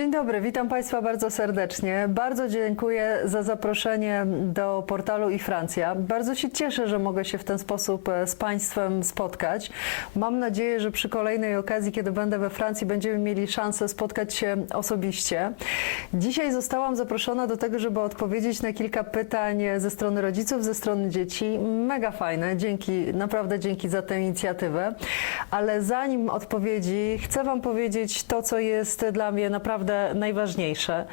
Dzień dobry, witam Państwa bardzo serdecznie. Bardzo dziękuję za zaproszenie do portalu i Francja. Bardzo się cieszę, że mogę się w ten sposób e, z Państwem spotkać. Mam nadzieję, że przy kolejnej okazji, kiedy będę we Francji, będziemy mieli szansę spotkać się osobiście. Dzisiaj zostałam zaproszona do tego, żeby odpowiedzieć na kilka pytań ze strony rodziców, ze strony dzieci. Mega fajne, dzięki, naprawdę dzięki za tę inicjatywę. Ale zanim odpowiedzi, chcę Wam powiedzieć to, co jest dla mnie naprawdę najważniejsze.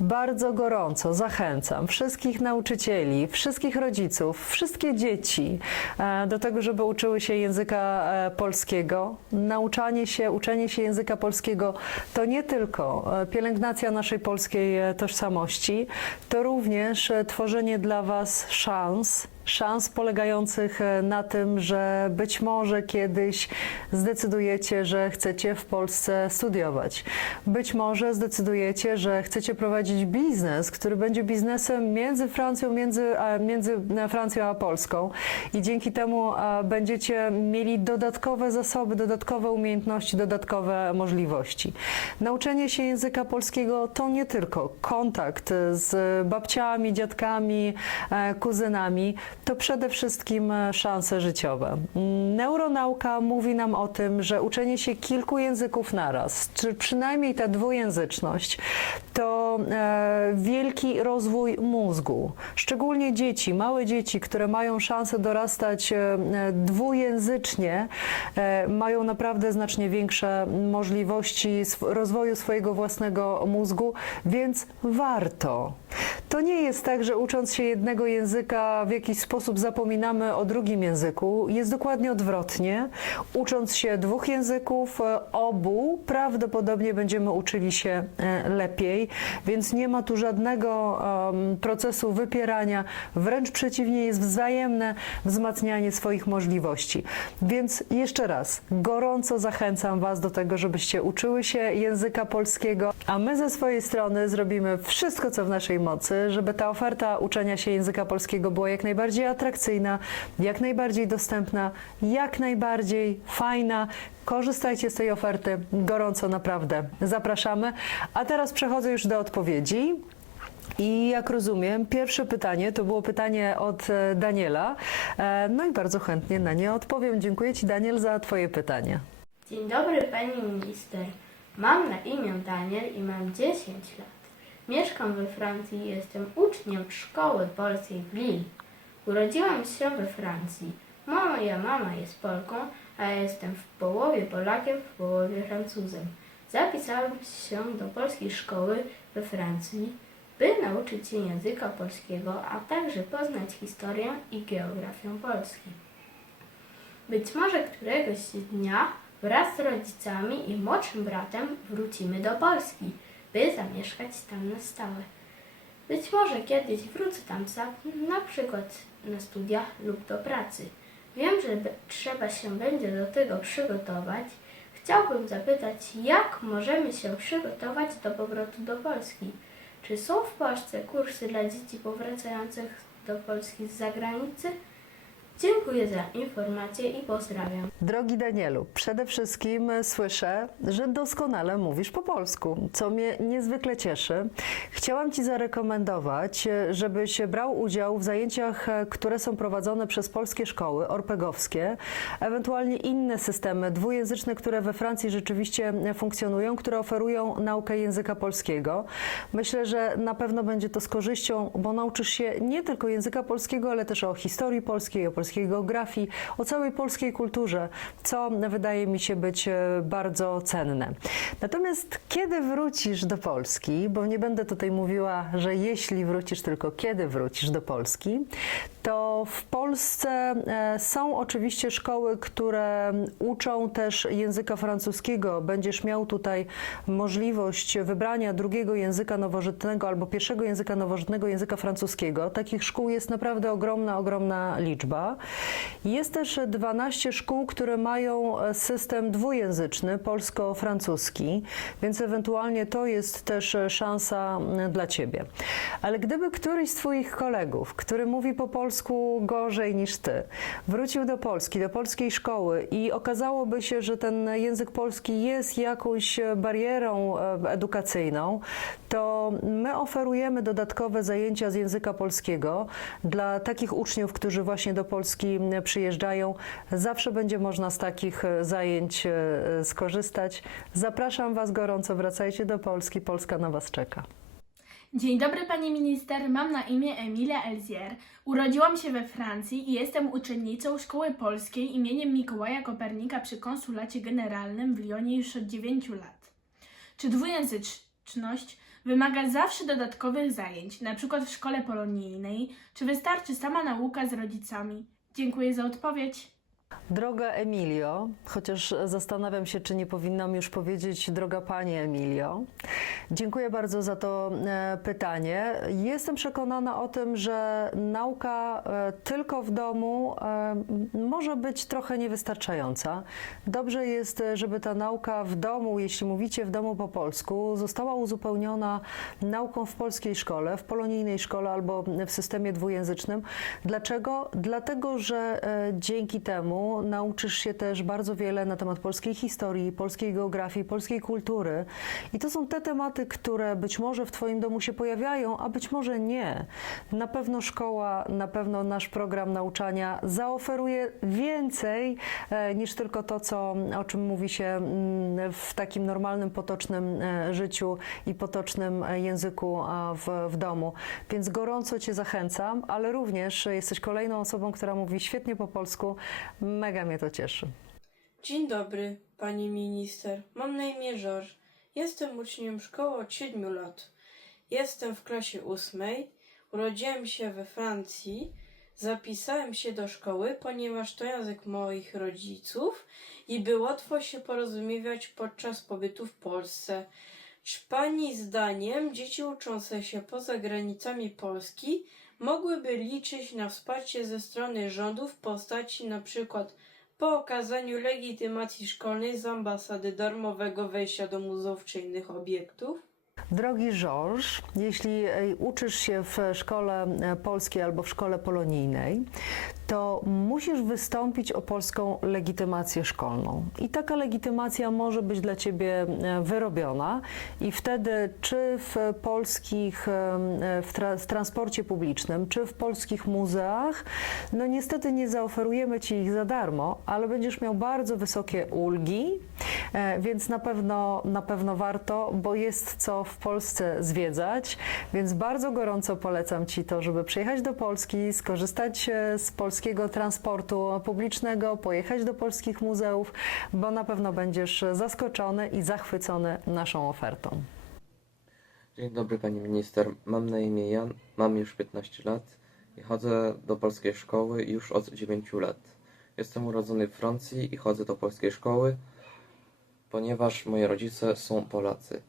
Bardzo gorąco zachęcam wszystkich nauczycieli, wszystkich rodziców, wszystkie dzieci e, do tego, żeby uczyły się języka e, polskiego. Nauczanie się, uczenie się języka polskiego to nie tylko e, pielęgnacja naszej polskiej tożsamości, to również tworzenie dla Was szans, szans polegających e, na tym, że być może kiedyś zdecydujecie, że chcecie w Polsce studiować. Być może zdecydujecie, że chcecie prowadzić biznes, który będzie biznesem między Francją, między, między e, Francją a Polską i dzięki temu a, będziecie mieli dodatkowe zasoby, dodatkowe umiejętności, dodatkowe możliwości. Nauczenie się języka polskiego to nie tylko kontakt z babciami, dziadkami, e, kuzynami, to przede wszystkim e, szanse życiowe. Mm, Neuronauka mówi nam o tym, że uczenie się kilku języków naraz, czy przynajmniej ta dwujęzyczność, to e, wielki rozwój mózgu. Szczególnie dzieci, małe dzieci, które mają szansę dorastać e, dwujęzycznie, mają naprawdę znacznie większe możliwości rozwoju swojego własnego mózgu, więc warto. To nie jest tak, że ucząc się jednego języka w jakiś sposób zapominamy o drugim języku. Jest dokładnie odwrotnie. Ucząc się dwóch języków, e, obu prawdopodobnie będziemy uczyli się e, lepiej, więc nie ma tu żadnego em, procesu wypierania. Wręcz przeciwnie, jest wzajemne wzmacnianie swoich możliwości. Więc jeszcze raz, gorąco zachęcam Was do tego, żebyście uczyły się języka polskiego, a my ze swojej strony zrobimy wszystko, co w naszej mocy, żeby ta oferta uczenia się języka polskiego była jak najbardziej atrakcyjna, jak najbardziej dostępna, jak najbardziej fajna. Korzystajcie z tej oferty, gorąco naprawdę zapraszamy. A teraz przechodzę już do odpowiedzi. I jak rozumiem, pierwsze pytanie to było pytanie od e, Daniela. E, No i bardzo chętnie na nie odpowiem. Dziękuję Ci, Daniel, za Twoje pytanie. Dzień dobry pani minister. Mam na imię Daniel i mam 10 lat. Mieszkam we Francji i jestem uczniem szkoły polskiej w Lille. Urodziłam się we Francji. Moja mama jest Polką, a ja jestem w połowie Polakiem, w połowie Francuzem. Zapisałam się do polskiej szkoły we Francji, by nauczyć się języka polskiego, a także poznać historię i geografię Polski. Być może któregoś dnia wraz z rodzicami i młodszym bratem wrócimy do Polski, by zamieszkać tam na stałe. Być może kiedyś wrócę tam sam, na przykład na studia lub do pracy. Wiem, że trzeba się będzie do tego przygotować. Chciałbym zapytać, jak możemy się przygotować do powrotu do Polski? Czy są w Polsce kursy dla dzieci powracających do Polski z zagranicy? Dziękuję za informację i pozdrawiam. Drogi Danielu, przede wszystkim słyszę, że doskonale mówisz po polsku, co mnie niezwykle cieszy. Chciałam Ci zarekomendować, żebyś brał udział w zajęciach, które są prowadzone przez polskie szkoły orpegowskie, ewentualnie inne systemy dwujęzyczne, które we Francji rzeczywiście funkcjonują, które oferują naukę języka polskiego. Myślę, że na pewno będzie to z korzyścią, bo nauczysz się nie tylko języka polskiego, ale też o historii polskiej, o polskiej geografii, o całej polskiej kulturze, co wydaje mi się być e, bardzo cenne. Natomiast kiedy wrócisz do Polski, bo nie będę tutaj mówiła, że jeśli wrócisz, tylko kiedy wrócisz do Polski, to w Polsce e, są oczywiście szkoły, które uczą też języka francuskiego. Będziesz miał tutaj możliwość wybrania drugiego języka nowożytnego albo pierwszego języka nowożytnego, języka francuskiego. Takich szkół jest naprawdę ogromna, ogromna liczba. Jest też 12 szkół, które mają e, system dwujęzyczny, polsko-francuski, więc ewentualnie to jest też e, szansa m, dla Ciebie. Ale gdyby któryś z Twoich kolegów, który mówi po polsku gorzej niż Ty, wrócił do Polski, do polskiej szkoły i okazałoby się, że ten język polski jest jakąś e, barierą edukacyjną, to my oferujemy dodatkowe zajęcia z języka polskiego dla takich uczniów, którzy właśnie do Polski m, przyjeżdżają. Zawsze będzie można z takich e, zajęć e, skorzystać. Zapraszam Was gorąco, wracajcie do Polski, Polska na Was czeka. Dzień dobry pani minister, mam na imię Emilia Elzier. Urodziłam się we Francji i jestem uczennicą Szkoły Polskiej imieniem Mikołaja Kopernika przy Konsulacie Generalnym w Lyonie już od 9 lat. Czy dwujęzyczność wymaga zawsze dodatkowych zajęć, przykład w szkole polonijnej, czy wystarczy sama nauka z rodzicami? Dziękuję za odpowiedź. Droga Emilio, chociaż zastanawiam się, czy nie powinnam już powiedzieć droga Pani Emilio. Dziękuję bardzo za to e, pytanie. Jestem przekonana o tym, że nauka e, tylko w domu e, może być trochę niewystarczająca. Dobrze jest, żeby ta nauka w domu, jeśli mówicie w domu po polsku, została uzupełniona nauką w polskiej szkole, w polonijnej szkole albo w systemie dwujęzycznym. Dlaczego? Dlatego, że dzięki temu nauczysz się też bardzo wiele na temat polskiej historii, polskiej geografii, polskiej kultury. I to są te tematy, które być może w Twoim domu się pojawiają, a być może nie. Na pewno szkoła, na pewno nasz program nauczania zaoferuje więcej e, niż tylko to, co, o czym mówi się mm, w takim normalnym, potocznym e, życiu i potocznym e, języku w, w domu. Więc gorąco Cię zachęcam, ale również jesteś kolejną osobą, która mówi świetnie po polsku. Mega mnie to cieszy. Dzień dobry, pani minister. Mam na imię. Jestem uczniem szkoły od 7 lat. Jestem w klasie ósmej. Urodziłem się we Francji. Zapisałem się do szkoły, ponieważ to język moich rodziców i by łatwo się porozumiewać podczas pobytu w Polsce. Czy pani zdaniem dzieci uczące się poza granicami Polski mogłyby liczyć na wsparcie ze strony rządu w postaci przykład po okazaniu legitymacji szkolnej z ambasady darmowego wejścia do muzeów czy innych obiektów? Drogi Georges, jeśli e, uczysz się w szkole e, polskiej albo w szkole polonijnej, to musisz wystąpić o polską legitymację szkolną. I taka legitymacja może być dla ciebie e, wyrobiona i wtedy czy w polskich, e, w, tra- w transporcie publicznym, czy w polskich muzeach, no niestety nie zaoferujemy ci ich za darmo, ale będziesz miał bardzo wysokie ulgi, e, więc na pewno, na pewno warto, bo jest co w Polsce zwiedzać, więc bardzo gorąco polecam Ci to, żeby przyjechać do Polski, skorzystać z polskiego transportu publicznego, pojechać do polskich muzeów, bo na pewno będziesz zaskoczony i zachwycony naszą ofertą. Dzień dobry pani minister, mam na imię Jan, mam już 15 lat i chodzę do polskiej szkoły już od 9 lat. Jestem urodzony w Francji i chodzę do polskiej szkoły, ponieważ moi rodzice są Polacy.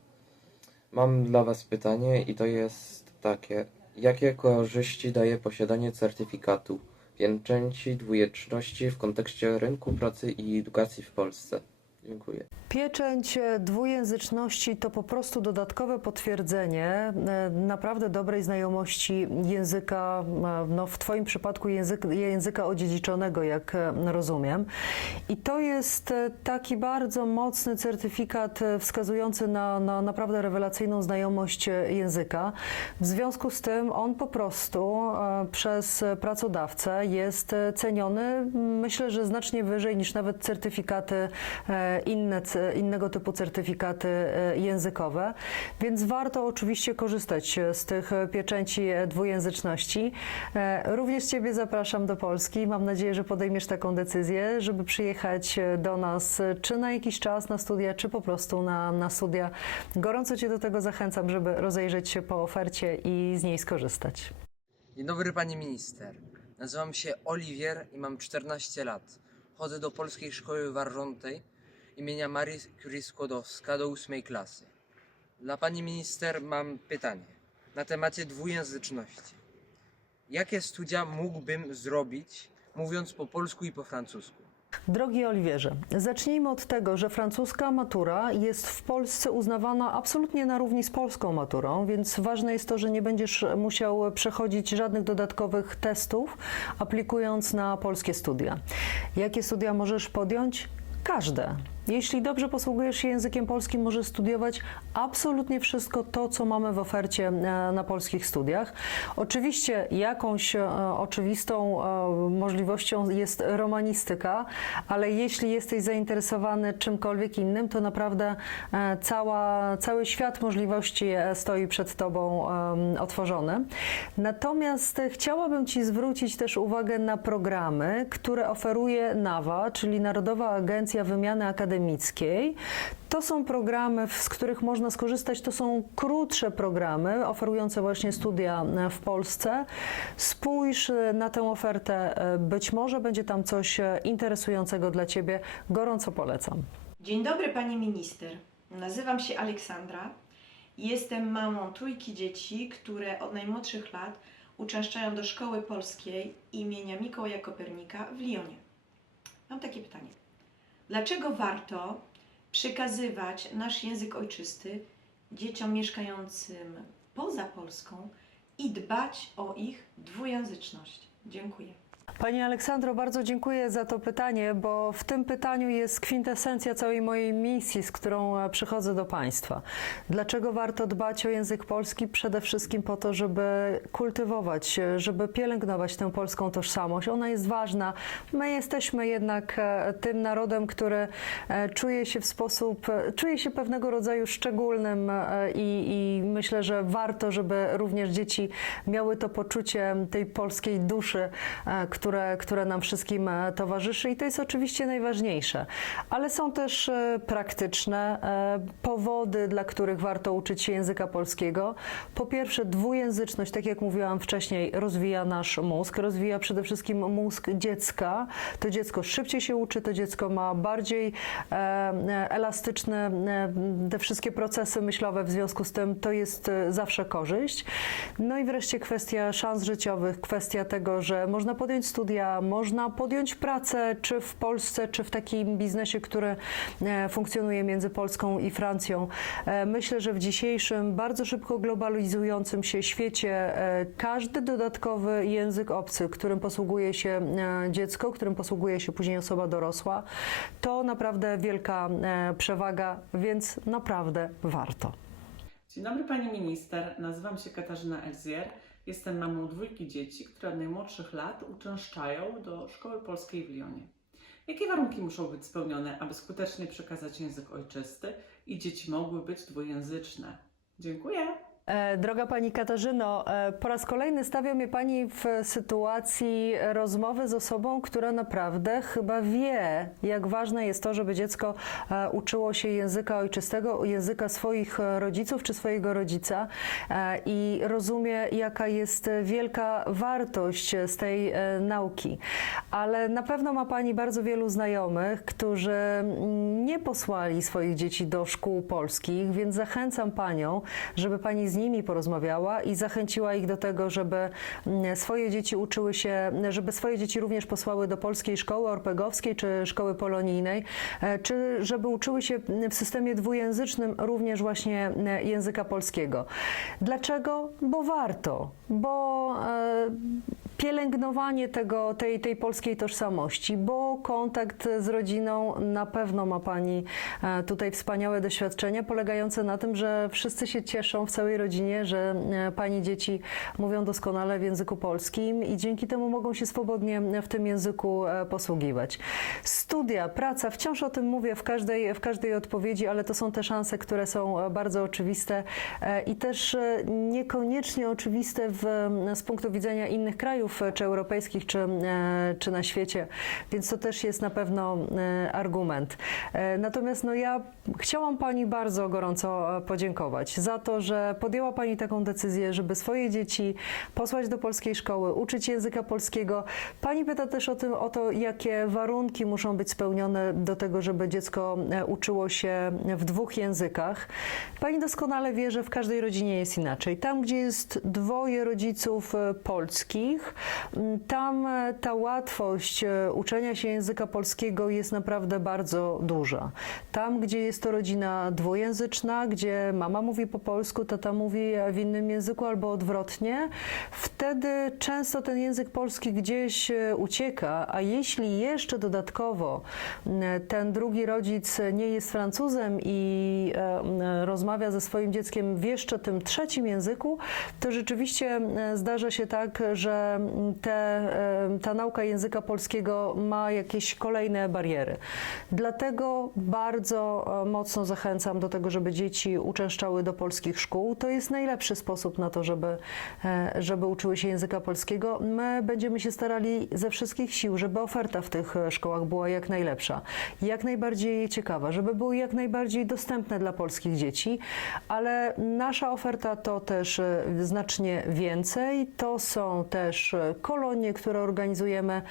Mam dla was pytanie i to jest takie. Jakie korzyści daje posiadanie certyfikatu pieczęci dwujęzyczności w kontekście rynku pracy i edukacji w Polsce? Dziękuję. Pieczęć e, dwujęzyczności to po prostu dodatkowe potwierdzenie e, naprawdę dobrej znajomości języka, e, no w Twoim przypadku język, języka odziedziczonego, jak rozumiem. I to jest taki bardzo mocny certyfikat wskazujący na, na naprawdę rewelacyjną znajomość języka. W związku z tym on po prostu przez pracodawcę jest ceniony, myślę, że znacznie wyżej niż nawet certyfikaty inne, innego typu certyfikaty e, językowe, więc warto oczywiście korzystać e, z tych e, pieczęci e, dwujęzyczności. E, Również Ciebie zapraszam do Polski. Mam nadzieję, że podejmiesz taką decyzję, żeby przyjechać e, do nas e, czy na jakiś czas na studia, czy po prostu na, na studia. Gorąco Cię do tego zachęcam, żeby rozejrzeć się po ofercie i z niej skorzystać. Dzień dobry pani minister. Nazywam się Oliwier i mam 14 lat. Chodzę do Polskiej Szkoły Warzątej imienia Marii Curie Skłodowska do 8 klasy. Dla pani minister mam pytanie na temacie dwujęzyczności. Jakie studia mógłbym zrobić mówiąc po polsku i po francusku. Drogi Oliwierze, zacznijmy od tego, że francuska matura jest w Polsce uznawana absolutnie na równi z polską maturą, więc ważne jest to, że nie będziesz musiał przechodzić żadnych dodatkowych testów, aplikując na polskie studia. Jakie studia możesz podjąć? Każde. Jeśli dobrze posługujesz się językiem polskim, możesz studiować absolutnie wszystko to, co mamy w ofercie e, na polskich studiach. Oczywiście jakąś e, oczywistą e, możliwością jest romanistyka, ale jeśli jesteś zainteresowany czymkolwiek innym, to naprawdę cała, cały świat możliwości stoi przed Tobą otworzony. Natomiast chciałabym Ci zwrócić też uwagę na programy, które oferuje NAWA, czyli Narodowa Agencja Wymiany Akademickiej. To są programy, z których można skorzystać. To są krótsze programy oferujące właśnie studia e, w Polsce. Spójrz e, na tę ofertę. e, Być może będzie tam coś interesującego dla Ciebie. Gorąco polecam. Dzień dobry Pani Minister. Nazywam się Aleksandra. Jestem mamą trójki dzieci, które od najmłodszych lat uczęszczają do szkoły polskiej imienia Mikołaja Kopernika w Lyonie. Mam takie pytanie. Dlaczego warto przekazywać nasz język ojczysty dzieciom mieszkającym poza Polską i dbać o ich dwujęzyczność? Dziękuję. Pani Aleksandro, bardzo dziękuję za to pytanie, bo w tym pytaniu jest kwintesencja całej mojej misji, z którą e, przychodzę do Państwa. Dlaczego warto dbać o język polski? Przede wszystkim po to, żeby kultywować, e, żeby pielęgnować tę polską tożsamość. Ona jest ważna. My jesteśmy jednak e, tym narodem, który czuje się w sposób, czuje się pewnego rodzaju szczególnym i, i myślę, że warto, żeby również dzieci miały to poczucie tej polskiej duszy, e, które, które nam wszystkim e, towarzyszy i to jest oczywiście najważniejsze. Ale są też e, praktyczne e, powody, dla których warto uczyć się języka polskiego. Po pierwsze, dwujęzyczność, tak jak mówiłam wcześniej, rozwija nasz mózg, rozwija przede wszystkim mózg dziecka. To dziecko szybciej się uczy, to dziecko ma bardziej elastyczne te wszystkie procesy myślowe, w związku z tym to jest zawsze korzyść. No i wreszcie kwestia szans życiowych, kwestia tego, że można podjąć studia, można podjąć pracę, czy w Polsce, czy w takim biznesie, który e, funkcjonuje między Polską i Francją. E, Myślę, że w dzisiejszym, bardzo szybko globalizującym się świecie, e, każdy dodatkowy język obcy, którym posługuje się dziecko, którym posługuje się później osoba dorosła, to naprawdę wielka przewaga, więc naprawdę warto. Dzień dobry Pani Minister, nazywam się Katarzyna Elzier. Jestem mamą dwójki dzieci, które od najmłodszych lat uczęszczają do szkoły polskiej w Lyonie. Jakie warunki muszą być spełnione, aby skutecznie przekazać język ojczysty i dzieci mogły być dwujęzyczne? Dziękuję. E, Droga Pani Katarzyno, e, po raz kolejny stawia mnie Pani w sytuacji rozmowy z osobą, która naprawdę chyba wie, jak ważne jest to, żeby dziecko e, uczyło się języka ojczystego, języka swoich rodziców czy swojego rodzica i rozumie, jaka jest wielka wartość z tej nauki. Ale na pewno ma Pani bardzo wielu znajomych, którzy mm, nie posłali swoich dzieci do szkół polskich, więc zachęcam Panią, żeby Pani z nimi porozmawiała i zachęciła ich do tego, żeby mm, swoje dzieci uczyły się, żeby swoje dzieci również posłały do polskiej szkoły orpegowskiej czy szkoły polonijnej, e, czy żeby uczyły się w systemie dwujęzycznym również właśnie e, języka polskiego. Dlaczego? Bo warto, bo e, pielęgnowanie tego, tej, tej polskiej tożsamości, bo kontakt z rodziną na pewno ma Pani tutaj wspaniałe doświadczenia, polegające na tym, że wszyscy się cieszą w całej rodzinie, że e, Pani dzieci mówią doskonale w języku polskim i dzięki temu mogą się swobodnie w tym języku e, posługiwać. Studia, praca, wciąż o tym mówię w każdej, w każdej odpowiedzi, ale to są te szanse, które są e, bardzo oczywiste i też niekoniecznie oczywiste w, z punktu widzenia innych krajów, czy europejskich, czy, czy na świecie, więc to też jest na pewno argument. Natomiast no ja chciałam Pani bardzo gorąco podziękować za to, że podjęła Pani taką decyzję, żeby swoje dzieci posłać do polskiej szkoły, uczyć języka polskiego. Pani pyta też o, tym, o to, jakie warunki muszą być spełnione do tego, żeby dziecko e, uczyło się w dwóch językach. Pani doskonale wie, że w każdej rodzinie jest inaczej. Tam, gdzie jest dwoje rodziców e, polskich, Tam e, ta łatwość uczenia się języka polskiego jest naprawdę bardzo duża. Tam, gdzie jest to rodzina dwujęzyczna, gdzie mama mówi po polsku, tata mówi w innym języku albo odwrotnie, wtedy często ten język polski gdzieś e, ucieka, a jeśli jeszcze dodatkowo m, ten drugi rodzic nie jest Francuzem i e, rozmawia ze swoim dzieckiem w jeszcze tym trzecim języku, to rzeczywiście e, zdarza się tak, że te, e, ta nauka języka polskiego ma jakieś kolejne bariery. Dlatego bardzo e, mocno zachęcam do tego, żeby dzieci uczęszczały do polskich szkół. To jest najlepszy sposób na to, żeby, e, żeby uczyły się języka polskiego. My będziemy się starali ze wszystkich sił, żeby oferta w tych e, szkołach była jak najlepsza, jak najbardziej ciekawa, żeby były jak najbardziej dostępne dla polskich dzieci, ale nasza oferta to też e, znacznie więcej. To są też kolonie, które organizujemy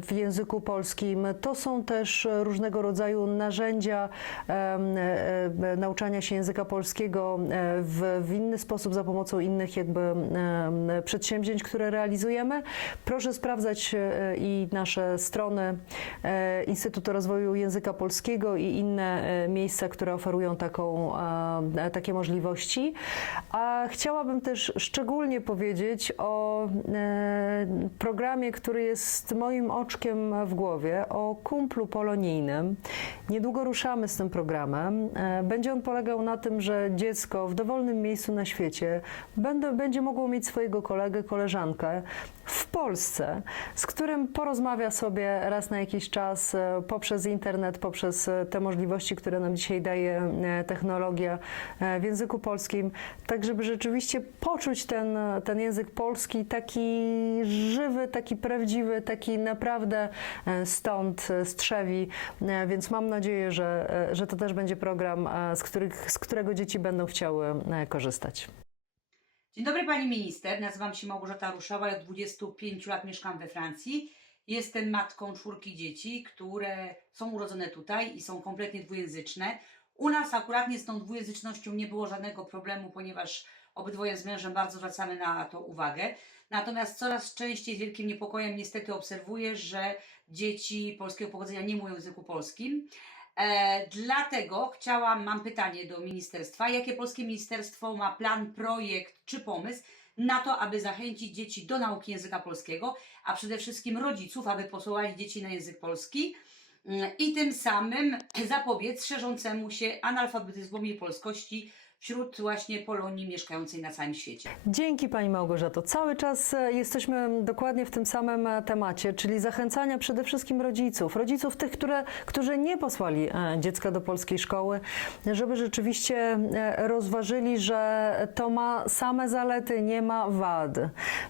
w języku polskim. To są też różnego rodzaju narzędzia nauczania się języka polskiego w, w inny sposób za pomocą innych jakby przedsięwzięć, które realizujemy. Proszę sprawdzać e, i nasze strony e, Instytutu Rozwoju Języka Polskiego i inne e, miejsca, które oferują taką, takie możliwości. A chciałabym też szczególnie powiedzieć o programie, który jest moim oczkiem w głowie, o kumplu polonijnym. Niedługo ruszamy z tym programem. Będzie on polegał na tym, że dziecko w dowolnym miejscu na świecie. Będę, będzie mogło mieć swojego kolegę, koleżankę w Polsce, z którym porozmawia sobie raz na jakiś czas e, poprzez internet, poprzez e, te możliwości, które nam dzisiaj daje e, technologia w języku polskim, tak żeby rzeczywiście poczuć ten, ten język polski taki żywy, taki prawdziwy, taki naprawdę stąd strzewi. E, Więc mam nadzieję, że, że to też będzie program, z, których, z którego dzieci będą chciały korzystać. Dzień dobry Pani Minister, nazywam się Małgorzata Ruszowa i od 25 lat mieszkam we Francji. Jestem matką czwórki dzieci, które są urodzone tutaj i są kompletnie dwujęzyczne. U nas akurat z tą dwujęzycznością nie było żadnego problemu, ponieważ obydwoje z mężem bardzo zwracamy na to uwagę. Natomiast coraz częściej z wielkim niepokojem niestety obserwuję, że dzieci polskiego pochodzenia nie mówią w języku polskim. E, dlatego chciałam, mam pytanie do ministerstwa. Jakie polskie ministerstwo ma plan, projekt czy pomysł na to, aby zachęcić dzieci do nauki języka polskiego, a przede wszystkim rodziców, aby posyłali dzieci na język polski mm, i tym samym zapobiec szerzącemu się analfabetyzmowi polskości wśród właśnie Polonii mieszkającej na całym świecie. Dzięki Pani Małgorzato. Cały czas e, jesteśmy dokładnie w tym samym e, temacie, czyli zachęcania przede wszystkim rodziców, rodziców tych, które, którzy nie posłali e, dziecka do polskiej szkoły, żeby rzeczywiście rozważyli, że to ma same zalety, nie ma wad.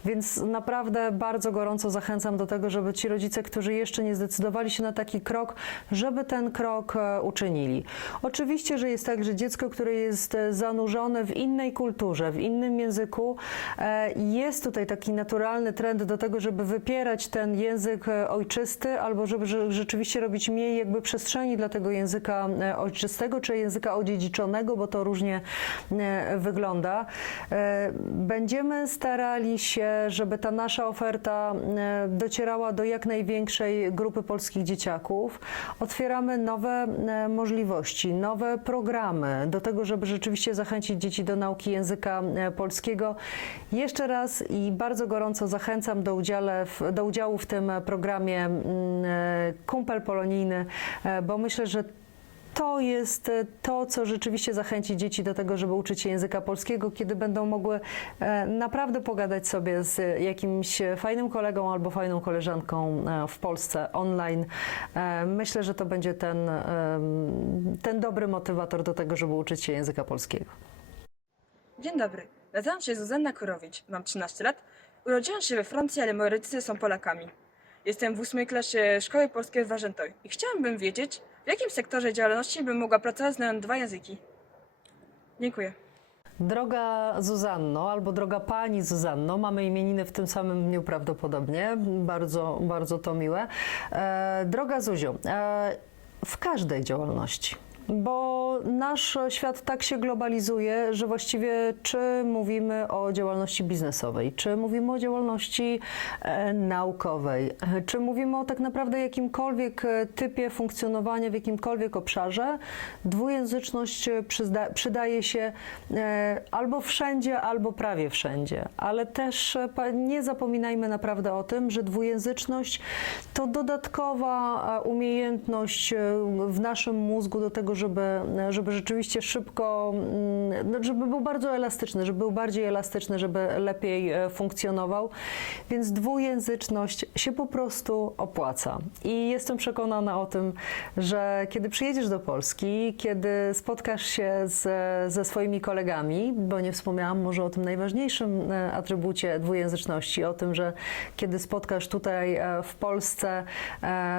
Więc naprawdę bardzo gorąco zachęcam do tego, żeby ci rodzice, którzy jeszcze nie zdecydowali się na taki krok, żeby ten krok uczynili. Oczywiście, że jest tak, że dziecko, które jest e, zanurzone w innej kulturze, w innym języku, e, jest tutaj taki naturalny trend do tego, żeby wypierać ten język e, ojczysty, albo żeby że- rzeczywiście robić mniej jakby przestrzeni dla tego języka e, ojczystego, czy języka odziedziczonego, bo to różnie wygląda. Będziemy starali się, żeby ta nasza oferta docierała do jak największej grupy polskich dzieciaków. Otwieramy nowe możliwości, nowe programy do tego, żeby rzeczywiście zachęcić dzieci do nauki języka e, polskiego. Jeszcze raz i bardzo gorąco zachęcam do, udziale w, do udziału w tym programie mm, e, Kumpel Polonijny, e, bo myślę, że to jest e, to, co rzeczywiście zachęci dzieci do tego, żeby uczyć się języka polskiego, kiedy będą mogły e, naprawdę pogadać sobie z jakimś fajnym kolegą albo fajną koleżanką e, w Polsce online. Myślę, że to będzie ten, ten dobry motywator do tego, żeby uczyć się języka polskiego. Dzień dobry, nazywam się Zuzanna Kurowicz, mam 13 lat. Urodziłam się we Francji, ale moi rodzice są Polakami. Jestem w ósmej klasie Szkoły Polskiej w Warzętoj i chciałabym wiedzieć, w jakim sektorze działalności bym mogła pracować znając dwa języki. Dziękuję. Droga Zuzanno, albo droga pani Zuzanno, mamy imieniny w tym samym dniu prawdopodobnie, bardzo, bardzo to miłe. E, droga Zuziu, e, w każdej działalności, bo nasz świat tak się globalizuje, że właściwie czy mówimy o działalności biznesowej, czy mówimy o działalności e, naukowej, czy mówimy o tak naprawdę jakimkolwiek e, typie funkcjonowania w jakimkolwiek obszarze, dwujęzyczność przyda, przydaje się e, albo wszędzie, albo prawie wszędzie. Ale też nie zapominajmy naprawdę o tym, że dwujęzyczność to dodatkowa umiejętność w naszym mózgu do tego, żeby, żeby rzeczywiście szybko, mm, no, żeby był bardzo elastyczny, żeby był bardziej elastyczny, żeby lepiej e, funkcjonował. Więc dwujęzyczność się po prostu opłaca. I jestem przekonana o tym, że kiedy przyjedziesz do Polski, kiedy spotkasz się z, ze swoimi kolegami, bo nie wspomniałam może o tym najważniejszym e, atrybucie dwujęzyczności, o tym, że kiedy spotkasz tutaj e, w Polsce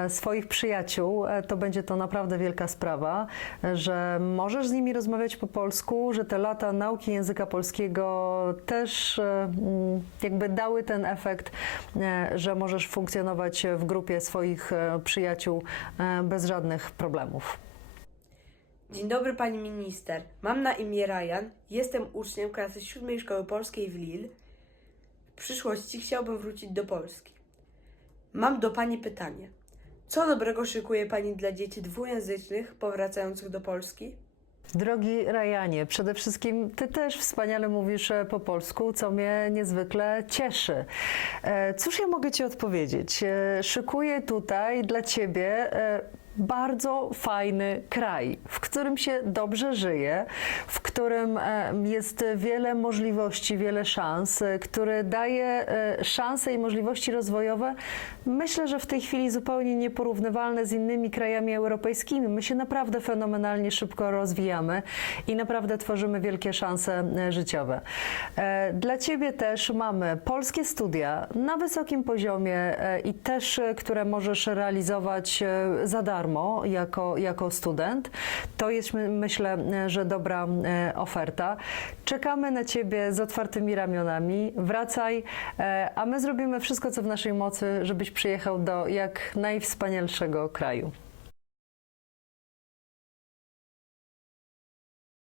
swoich przyjaciół, to będzie to naprawdę wielka sprawa, że możesz z nimi rozmawiać po polsku, że te lata nauki języka polskiego też e, mm, jakby dały ten efekt, e, że możesz funkcjonować w grupie swoich e, przyjaciół bez żadnych problemów. Dzień dobry pani minister. Mam na imię Ryan. Jestem uczniem klasy siódmej szkoły polskiej w Lille. W przyszłości chciałbym wrócić do Polski. Mam do pani pytanie. Co dobrego szykuje pani dla dzieci dwujęzycznych powracających do Polski? Drogi Rajanie, przede wszystkim Ty też wspaniale mówisz e, po polsku, co mnie niezwykle cieszy. E, Cóż ja mogę Ci odpowiedzieć? E, Szykuję tutaj dla Ciebie bardzo fajny kraj, w którym się dobrze żyje, w którym jest wiele możliwości, wiele szans, który daje szanse i możliwości rozwojowe. Myślę, że w tej chwili zupełnie nieporównywalne z innymi krajami europejskimi. My się naprawdę fenomenalnie szybko rozwijamy i naprawdę tworzymy wielkie szanse e, życiowe. E, Dla Ciebie też mamy polskie studia na wysokim poziomie e, i też, które możesz realizować za darmo jako, jako student. To jest, my- myślę, że dobra oferta. Czekamy na Ciebie z otwartymi ramionami. Wracaj, e, a my zrobimy wszystko, co w naszej mocy, żebyś przyjechał do jak najwspanialszego kraju.